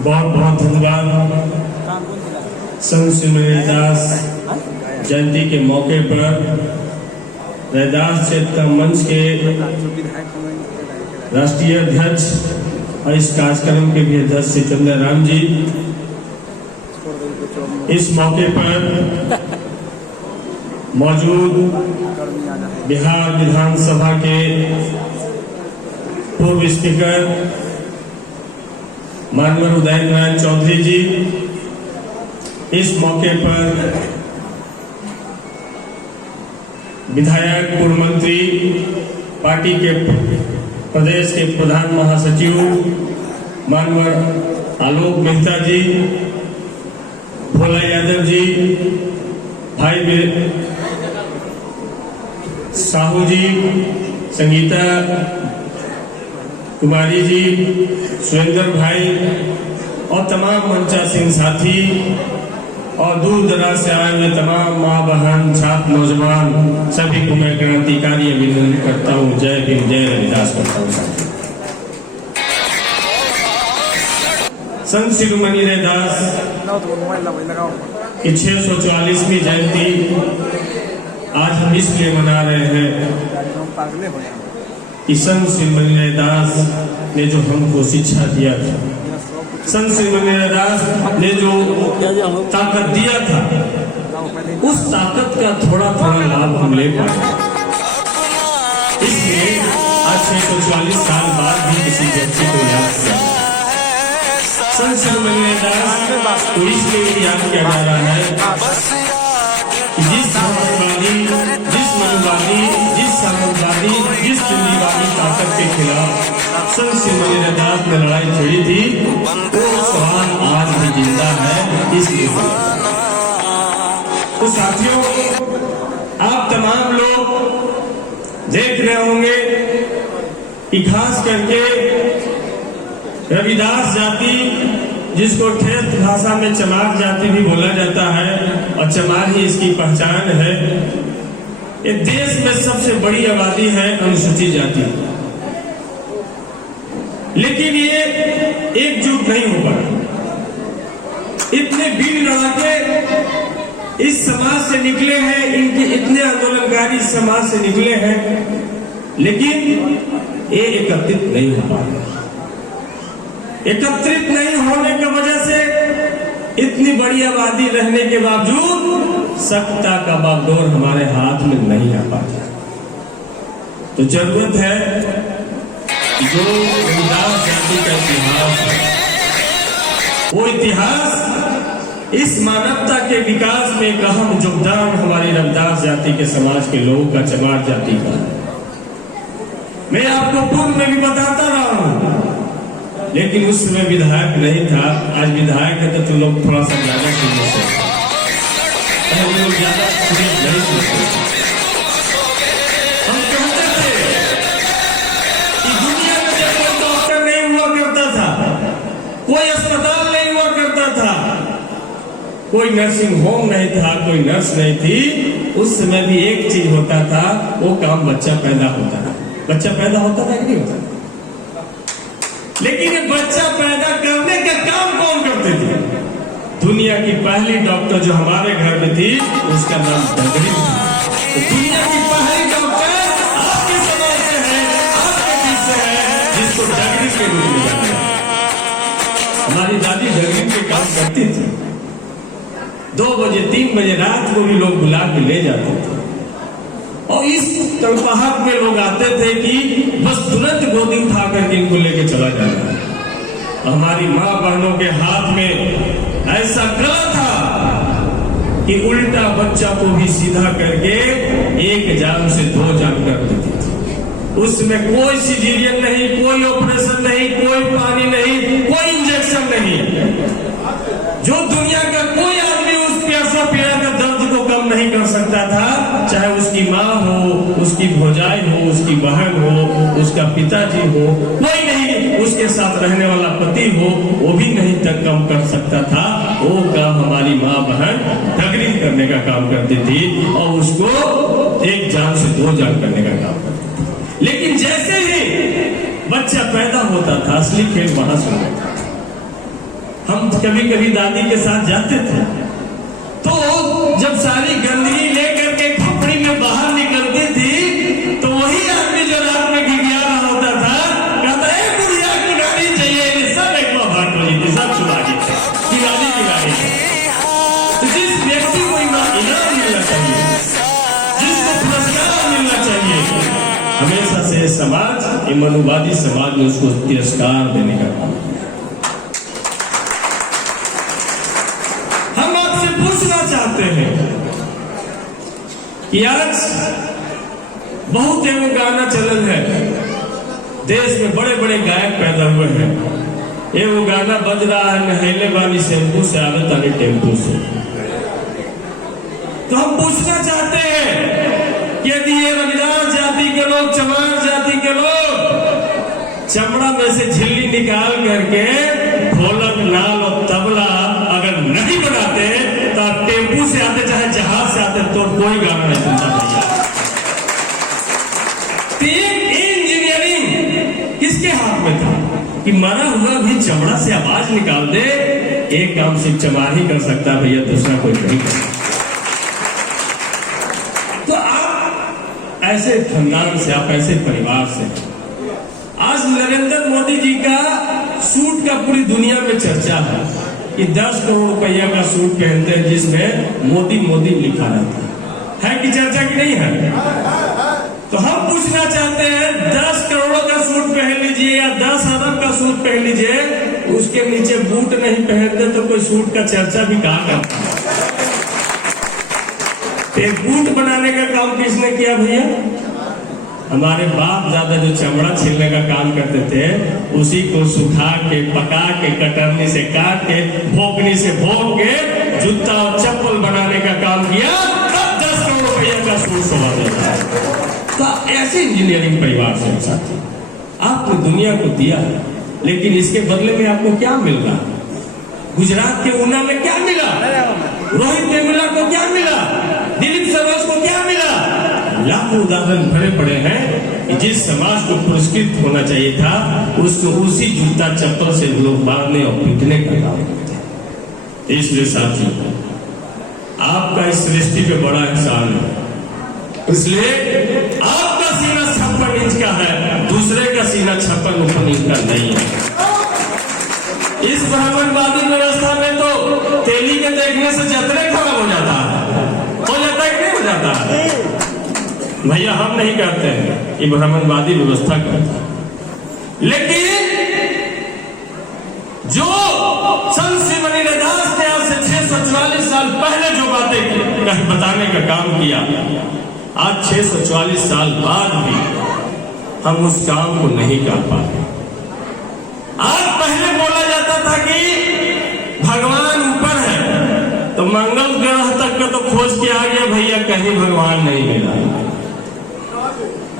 बहुत बहुत धन्यवाद। संत श्री रविदास जयंती के मौके पर रविदास चेतना मंच के राष्ट्रीय अध्यक्ष और इस कार्यक्रम के भी अध्यक्ष श्री चंद्र राम जी, इस मौके पर मौजूद बिहार विधानसभा के पूर्व स्पीकर माननीय उदय नारायण चौधरी जी, इस मौके पर विधायक पूर्व मंत्री पार्टी के प्रदेश के प्रधान महासचिव माननीय आलोक मेहता जी, भोला यादव जी, भाई साहू जी, संगीता कुमारी जी, सुरेंद्र भाई और तमाम मंचा सिंह साथी और दूर दराज से आए हुए तमाम माँ बहन छात्र नौजवान सभी को मैं क्रांतिकारी अभिनंदन करता हूँ। जय भीम, जय रविदास करता हूँ। संत शिरोमणि रविदास की 644वीं जयंती आज हम इसलिए मना रहे हैं कि संत शिरोमणि रविदास ने जो हमको शिक्षा दिया था, संत शिरोमणि रविदास ने जो ताकत दिया था, उस ताकत का थोड़ा थोड़ा लाभ हम ले पाए। इसलिए आज 644 साल बाद भी किसी व्यक्ति को याद किया। संत शिरोमणि रविदास को इसलिए याद किया जा रहा है कि जिस साम्राज्यवादी, जिस मनुवादी, जिस साम्राज्यवादी, जिस दिल्लीवादी ताकत के खिलाफ संत शिरोमणि रविदास ने लड़ाई छेड़ी थी, वो सवाल आज भी जिंदा है। इसलिए तो साथियों, आप तमाम लोग देख रहे होंगे कि खास करके रविदास जाति, जिसको ठेठ भाषा में चमार जाति भी बोला जाता है और चमार ही इसकी पहचान है, ये देश में सबसे बड़ी आबादी है अनुसूचित जाति। लेकिन ये एकजुट नहीं हो पाया। इतने वीर लड़ाके इस समाज से निकले हैं, इनके इतने आंदोलनकारी समाज से निकले हैं, लेकिन ये एकत्रित नहीं हो पाया। एकत्रित नहीं होने की वजह से इतनी बड़ी आबादी रहने के बावजूद सत्ता का बागडोर हमारे हाथ में नहीं आ पाता। तो जरूरत है जो रविदास जाति का इतिहास है, वो इतिहास इस मानवता के विकास में एक अहम योगदान हमारी रविदास जाति के समाज के लोगों का, चमार जाति का। मैं आपको पूर्व में भी बताता रहा हूं, लेकिन उस समय विधायक नहीं था। आज विधायक है तो तुम लोग थोड़ा सा ज्यादा सीरियस है, पहले लोग ज्यादा सीरियस नहीं सोचते। हम कहते थे कि दुनिया में जब कोई डॉक्टर नहीं हुआ करता था, कोई अस्पताल नहीं हुआ करता था, कोई नर्सिंग होम नहीं था, कोई नर्स नहीं थी, उस समय भी एक चीज होता था, वो काम बच्चा पैदा होता था। बच्चा पैदा होता था कि नहीं होता? लेकिन ये बच्चा पैदा करने का काम कौन करते थे? दुनिया की पहली डॉक्टर जो हमारे घर में थी, उसका नाम डगरी था। तो दुनिया की पहली डॉक्टर आपके समाज से है, आपके बीच से है, जिसको डगरी के रूप में जाना है। हमारी दादी डगरी के काम करती थी। 2 बजे 3 बजे रात को भी लोग बुला के ले जाते थे, और इस तड़पहाट में लोग आते थे कि बस तुरंत गोदी उठा करके इनको लेके चला जाना है। हमारी माँ बहनों के हाथ में ऐसा कला था कि उल्टा बच्चा को भी सीधा करके एक जान से 2 जान कर देती थी। उसमें कोई सिजेरियन नहीं, कोई ऑपरेशन नहीं, कोई पानी नहीं, कोई इंजेक्शन नहीं। जो दुनिया का कोई आदमी उस प्यासा पीड़ा का दर्द को कम नहीं कर सकता था, चाहे उसकी माँ हो, उसकी भौजाई हो, उसकी बहन हो, उसका पिताजी हो, कोई नहीं, उसके साथ रहने वाला पति हो, वो भी नहीं तक कम कर सकता था। वो काम हमारी माँ बहन डगरी करने का काम करती थी, और उसको एक जान से 2 जान करने का काम करती थी। लेकिन जैसे ही बच्चा पैदा होता था, असली खेल वहां से होता था। कभी कभी दादी के साथ जाते थे, तो जब सारी गंदगी लेकर के खोपड़ी में बाहर निकलती थी, तो वही आदमी जो रात में घिघिया रहा होता था, कहता है बुढ़िया की गाड़ी चाहिए, सब एक बांटो जी थी, सब चुरा दी किराने की गाड़ी। तो जिस व्यक्ति को इनाम मिलना चाहिए, जिसको पुरस्कार मिलना चाहिए, हमेशा से समाज, ये मनुवादी समाज में उसको तिरस्कार देने का काम। हम आपसे पूछना चाहते हैं कि आज बहुत एगो गाना चलन है, देश में बड़े बड़े गायक पैदा हुए हैं, एगो गाना बज रहा है, नहले वाली शैम्पू से आवे तानी टेम्पू से। तो हम पूछना चाहते हैं कि यदि ये रविदास जाति के लोग, चमार जाति के लोग चमड़ा में से झिल्ली निकाल करके ढोलक, नाल और तबला अगर नहीं बनाते, तो आप टेम्पू से आते चाहे जहाज से आते, तो कोई गाना नहीं सुनता भैया। इंजीनियरिंग किसके हाथ में था कि मरा हुआ भी चमड़ा से आवाज निकाल दे? एक काम सिर्फ चमार ही कर सकता भैया, दूसरा कोई नहीं कर सकता। तो आप ऐसे खानदान से, आप ऐसे परिवार से, आज नरेंद्र मोदी जी का सूट का पूरी दुनिया में चर्चा है कि 10 करोड़ रुपया का सूट पहनते हैं जिसमें मोदी मोदी लिखा रहता है कि चर्चा की नहीं है? तो हम पूछना चाहते हैं, 10 करोड़ का सूट पहन लीजिए या 10 अरब का सूट पहन लीजिए, उसके नीचे बूट नहीं पहनते तो कोई सूट का चर्चा भी कहाँ करता है? बूट बनाने का काम किसने किया भैया? हमारे बाप दादा जो चमड़ा छीलने का काम करते थे, उसी को सुखा के, पका के, कटरनी से काट के, भोंकनी से भोंक के जूता और चप्पल बनाने का काम किया, तब 10 करोड़ रुपया का सूट सवा देता है। तो ऐसे इंजीनियरिंग परिवार से साथी आपने दुनिया को दिया है, लेकिन इसके बदले में आपको क्या मिल रहा? गुजरात के ऊना में क्या मिला? रोहित वेमुला को क्या मिला? दिलीप सरोज को क्या मिला? लाखों उदाहरण भरे पड़े हैं कि जिस समाज को पुरस्कृत होना चाहिए था, उसको उसी जूता चप्पल से लोग मारने और पीटने का काम करते हैं। इसलिए साथी आपका इस सृष्टि पे बड़ा एहसान है, इसलिए आपका सीना 56 इंच का है, दूसरे का सीना 56 इंच का नहीं है। इस ब्राह्मणवादी व्यवस्था में तो तेली के देखने से जतरे खराब हो जाता है कि नहीं हो जाता है? भैया हम नहीं कहते हैं, ये ब्राह्मणवादी व्यवस्था करता है, लेकिन जो संत श्री मणिदास ने आज से 644 साल पहले जो बातें बताने का काम किया, आज 644 साल बाद भी हम उस काम को नहीं कर पाते। आज पहले बोला जाता था कि भगवान ऊपर है, तो मंगल ग्रह तक का तो खोज के आ गया भैया, कहीं भगवान नहीं मिला।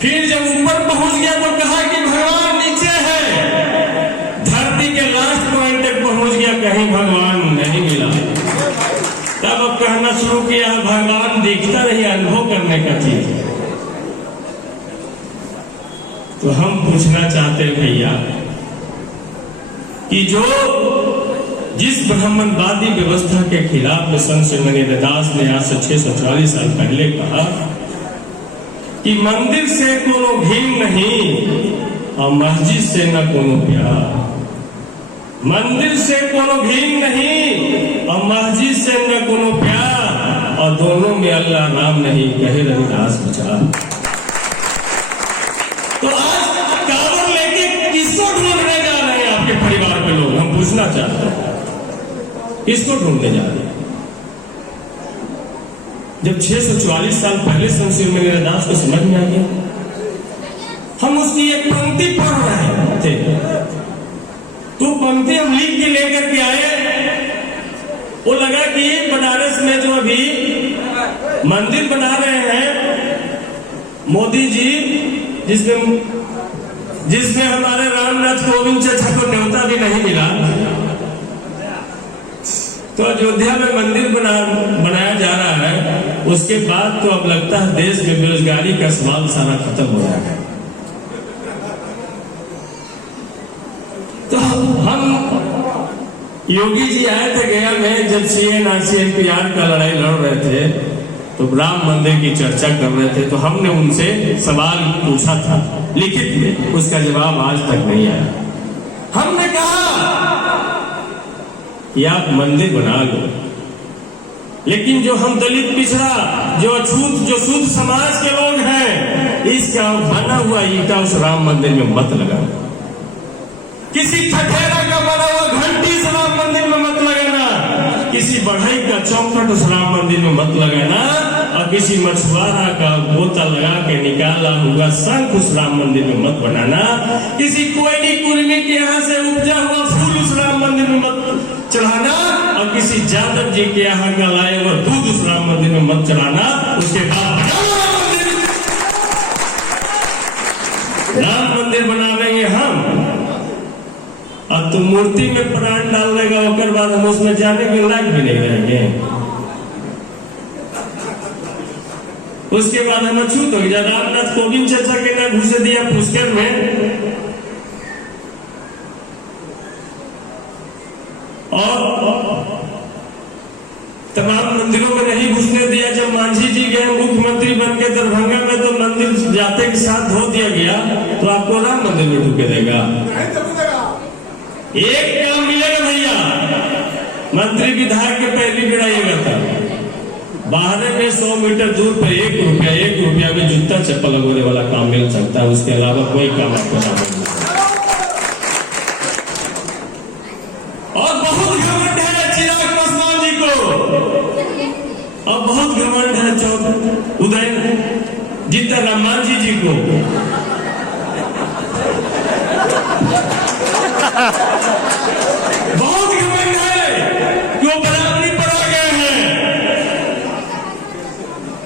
फिर जब ऊपर पहुंच गया तो कहा कि भगवान नीचे है, धरती के लास्ट पॉइंट तक पहुंच गया, कहीं भगवान नहीं मिला। तब अब कहना शुरू किया भगवान दिखता नहीं, अनुभव करने का चीज है। तो हम पूछना चाहते हैं भैया कि जो जिस ब्राह्मणवादी व्यवस्था के खिलाफ में संत श्री मणिदास ने आज से 640 साल पहले कहा कि मंदिर से कोनो घिन नहीं और मस्जिद से न कोनो प्यार, मंदिर से कोनो घिन नहीं और मस्जिद से न कोनो प्यार, और दोनों में अल्लाह नाम नहीं, कहे रविदास विचार। तो आज कांवर लेके किसको ढूंढने जा रहे हैं आपके परिवार के लोग? हम पूछना चाहते हैं, किसको ढूंढने जा रहे हैं? जब 644 साल पहले संत श्री मणिदास को समझ में आ गया, हम उसकी एक पंक्ति पढ़ रहे थे, तो पंक्ति हम लिख के लेकर के आए। वो लगा कि बनारस में जो अभी मंदिर बना रहे हैं मोदी जी, जिसमें हमारे रामनाथ कोविंद चाचा को न्योता भी नहीं मिला, तो अयोध्या में मंदिर बनाया जा रहा है। उसके बाद तो अब लगता है देश में बेरोजगारी का सवाल सारा खत्म हो रहा है। तो हम योगी जी आए थे गया में, जब CNRC-NPR का लड़ाई लड़ रहे थे तो राम मंदिर की चर्चा कर रहे थे, तो हमने उनसे सवाल पूछा था लिखित में, उसका जवाब आज तक नहीं आया। हमने कहा कि आप मंदिर बना लो, लेकिन जो हम दलित पिछड़ा, जो अछूत, जो शुद्ध समाज के लोग हैं, इसका बना हुआ ईटा उस राम मंदिर में मत लगाना। किसी ठठेरा का बना हुआ घंटी इस राम मंदिर में मत लगाना, किसी बढ़ई का चौखट उस राम मंदिर में मत लगाना, और किसी मछुआरा का बोतल लगा के निकाला हुआ शंख उस राम मंदिर में मत बनाना, किसी कोयली कुर्मी के यहाँ से उपजा हुआ फूल उस राम मंदिर में मत चढ़ाना, और किसी जादव जी के यहाँ का लाए हुआ दूध उस राम मंदिर में मत चढ़ाना। उसके बाद राम मंदिर बना देंगे हम, और तुम मूर्ति में प्राण डाल देगा, उसके बाद हम उसमें जाने के लायक भी नहीं रहेंगे। उसके बाद हम अछूत हो गया। रामनाथ कोविंद चर्चा के ना घुसे दिया पुष्कर में, और तमाम मंदिरों में नहीं घुसने दिया। जब मांझी जी गए मुख्यमंत्री बन के दरभंगा में, तो मंदिर जाते के साथ धो दिया गया, तो आपको राम मंदिर में ढुके देगा? एक काम मिलेगा भैया, मंत्री विधायक के पहली गिराइएगा था, बाहर में 100 मीटर दूर पर 1 रुपया में जूता चप्पल लगवाने वाला काम मिल सकता है, उसके अलावा कोई काम आपको ना मिले। और बहुत घमंड है चिराग पासवान जी को, और बहुत घमंड है चौथ उदय जीतन मांझी जी को। बहुत घमंड है कि वो बराबरी पर आ गए हैं।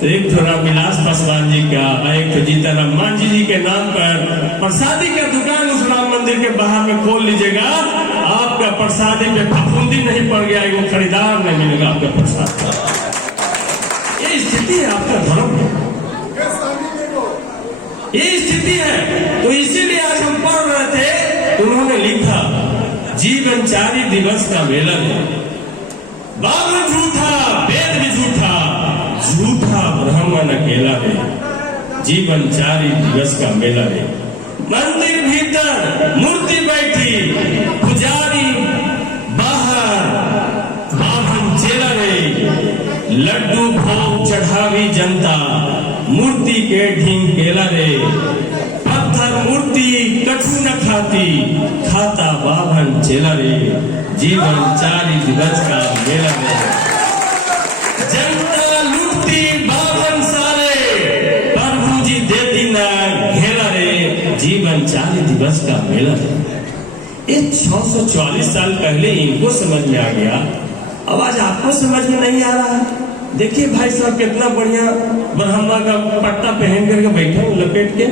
तो एक तो रामविलास पासवान जी का, एक तो जीतन मांझी जी के नाम पर प्रसादी का दुकान उस राम मंदिर के बाहर में खोल लीजिएगा, आपका प्रसादी पे फफूंदी नहीं पड़ गया, वो खरीदार नहीं मिलेगा आपका प्रसाद का। ये स्थिति है आपका धर्म, ये स्थिति है। तो इसीलिए आज हम पढ़ रहे थे, उन्होंने लिखा जीवनचारी दिवस का मेला है, बाबा झूठा, वेद भी झूठा, झूठा ब्राह्मण अकेला है, जीवनचारी दिवस का मेला है। मंदिर भीतर मूर्ति बैठी, पुजारी बाहर, बाभन चेला रे, लड्डू भोग चढ़ावी जनता, मूर्ति के ढींग केला रे, पत्थर मूर्ति कछु न खाती, खाता बाभन चेला रे, जीवनचारी दिवस का मेला रे। जनता लूटती बाभन सारे, प्रभु जी देती ना घेला रे, जीवनचारी दिवस का मेला है। ये 644 साल पहले इनको समझ में आ गया, अब आज आपको समझ में नहीं आ रहा है। देखिए भाई साहब कितना बढ़िया ब्रह्मा का पट्टा पहन करके बैठे हैं लपेट के,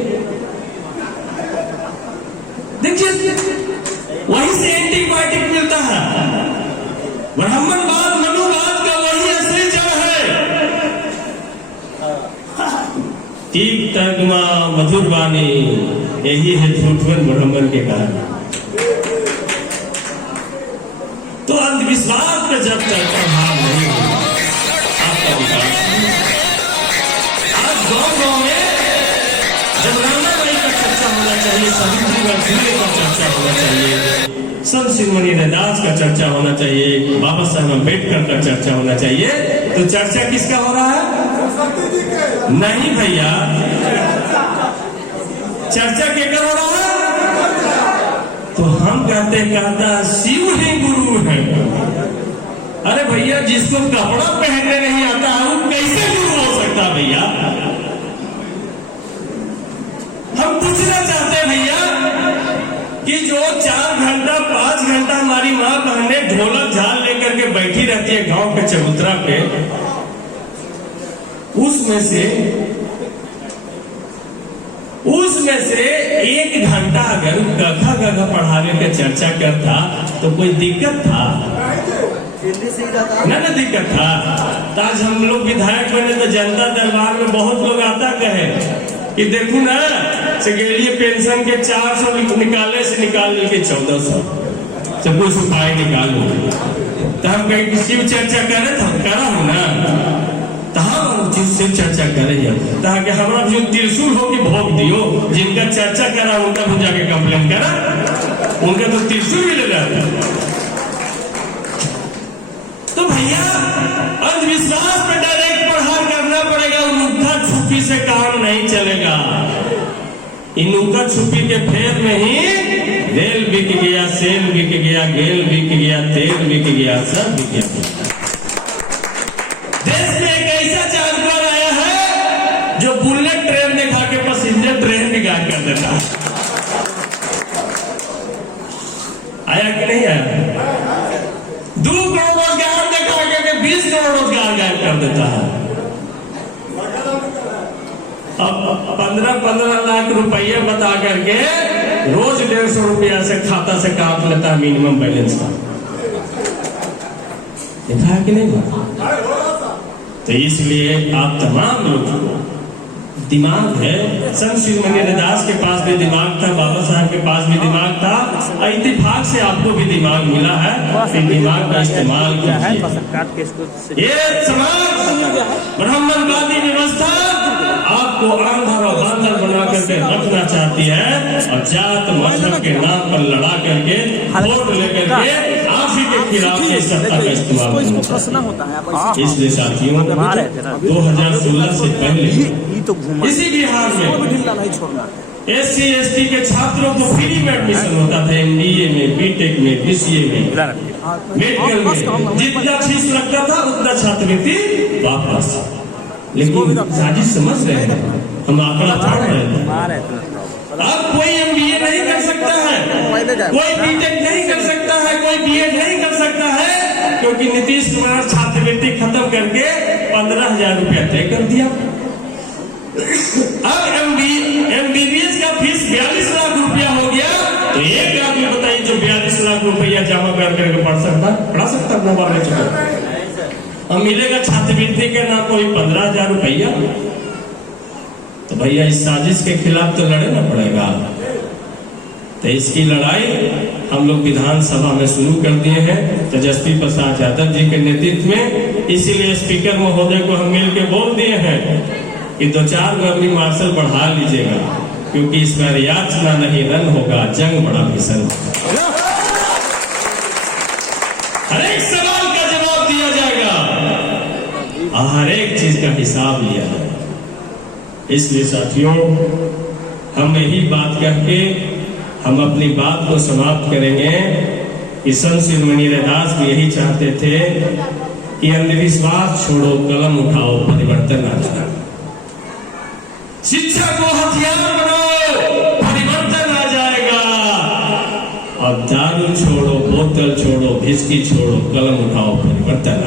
देखिए वहीं से एंटीबायोटिक मिलता है। ब्राह्मणवाद मनुवाद का वही असली जड़ है। ठीक तर्जमा मधुर वाणी, यही है झूठवन ब्राह्मण के कारण। तो अंधविश्वास का जब तक प्रभाव नहीं होगा, आपका विकास नहीं। आज गाँव में जब रामाबाई का चर्चा होना चाहिए, सावित्रीबाई फुले का चर्चा होना चाहिए, संत शिरोमणि रैदास का चर्चा होना चाहिए, बाबा साहेब अम्बेडकर का चर्चा होना चाहिए, तो चर्चा किसका हो रहा है? नहीं भैया, चर्चा केकर हो रहा है? तो हम कहता शिव ही गुरु है। अरे भैया, जिसको कपड़ा पहनने नहीं आता वो कैसे गुरु हो सकता भैया? हम पूछना चाहते हैं भैया कि जो 4 घंटा 5 घंटा हमारी माँ बहने ढोलक झाल लेकर के बैठी रहती है गांव के चबूतरा पे, उसमें से 1 घंटा अगर गधा गधा पढ़ाने का चर्चा करता तो कोई दिक्कत था? ना दिक्कत था। तो आज हम लोग विधायक बने तो जनता दरबार में बहुत लोग आता कहे कि देखो ना, सेकेंडरी पेंशन के 400 निकाले से निकाल के 1400, तो कुछ उपाय निकालो। तो हम कहीं की शिव चर्चा करे तो हम करा हूं ना, तो हम शिव चर्चा करे ताकि हमारा जो त्रिशूल हो कि भोग दियो, जिनका चर्चा करा उनका भी जाके कंप्लेन करा, उनका तो त्रिशूल भी ले जाता। तो भैया अंधविश्वास पे डायरेक्ट प्रहार करना पड़ेगा, नुक्का छुपी से काम नहीं चलेगा। इन नुक्का छुपी के फेर में ही रेल बिक गया, सेल बिक गया, गेल बिक गया, तेल बिक गया, सब बिक गया। देश में एक ऐसा जानवर आया है जो बुलेट ट्रेन दिखा के पैसेंजर ट्रेन निकाल कर देता है। आया कि नहीं आया? 2 करोड़ रोजगार दिखा के 20 करोड़ रोजगार गायब कर देता है। अब 15-15 लाख रुपया बता करके रोज 150 रुपया से खाता से काट लेता है मिनिमम बैलेंस का। देखा है कि नहीं? तो इसलिए आप तमाम लोग दिमाग है, संत शिरोमणि रैदास के पास भी दिमाग था, बाबा साहब के पास भी दिमाग था, इत्तेफाक से आपको भी दिमाग मिला है, फिर दिमाग का इस्तेमाल कीजिए। ये समाज ब्राह्मणवादी व्यवस्था आपको आंधर और बांधर बना करके रखना चाहती है और जात मजहब के नाम पर लड़ा करके वोट लेकर के आप ही के खिलाफ सत्ता का इस्तेमाल होता है। इसलिए साथियों 2016 से पहले इसी बिहार में SC/ST के छात्रों को फ्री में एडमिशन होता था, MBA में, BTech में, BCA में, मेडिकल में। जितना फीस लगता था उतना छात्रवृत्ति वापस। लेकिन साजिश समझ रहे हैं, हम आंकड़ा पढ़ रहे हैं। अब कोई MBA नहीं कर सकता है, कोई BTech नहीं कर सकता है, कोई BEd नहीं कर सकता है, क्योंकि नीतीश कुमार छात्रवृत्ति खत्म करके 15,000 रुपया तय कर दिया। अब MBBS का फीस 42 लाख रुपया हो गया, तो एक आदमी बताइए जो 42 लाख रुपया जमा करके पढ़ सकता मोबाइल में चुका। अब मिलेगा छात्रवृत्ति के ना कोई 15,000 रुपया। तो भैया इस साजिश के खिलाफ तो लड़ना पड़ेगा। तो इसकी लड़ाई हम लोग विधानसभा में शुरू कर दिए हैं तेजस्वी प्रसाद यादव जी के नेतृत्व में। इसीलिए स्पीकर महोदय को हम मिल के बोल दिए हैं कि 2-4 मेमोरी मार्शल बढ़ा लीजिएगा, क्योंकि इस बार याचना नहीं रन होगा, जंग बड़ा भीषण। हर एक सवाल का जवाब दिया जाएगा, हर एक चीज का हिसाब लिया जाएगा। इसलिए साथियों हम यही बात करके हम अपनी बात को समाप्त करेंगे कि संत शिरोमणि रैदास भी यही चाहते थे कि अंधविश्वास छोड़ो, कलम उठाओ, परिवर्तन आ जाए। शिक्षा को हथियार बनाओ, परिवर्तन आ जाएगा। और दारू छोड़ो, बोतल छोड़ो, विस्की छोड़ो, कलम उठाओ, परिवर्तन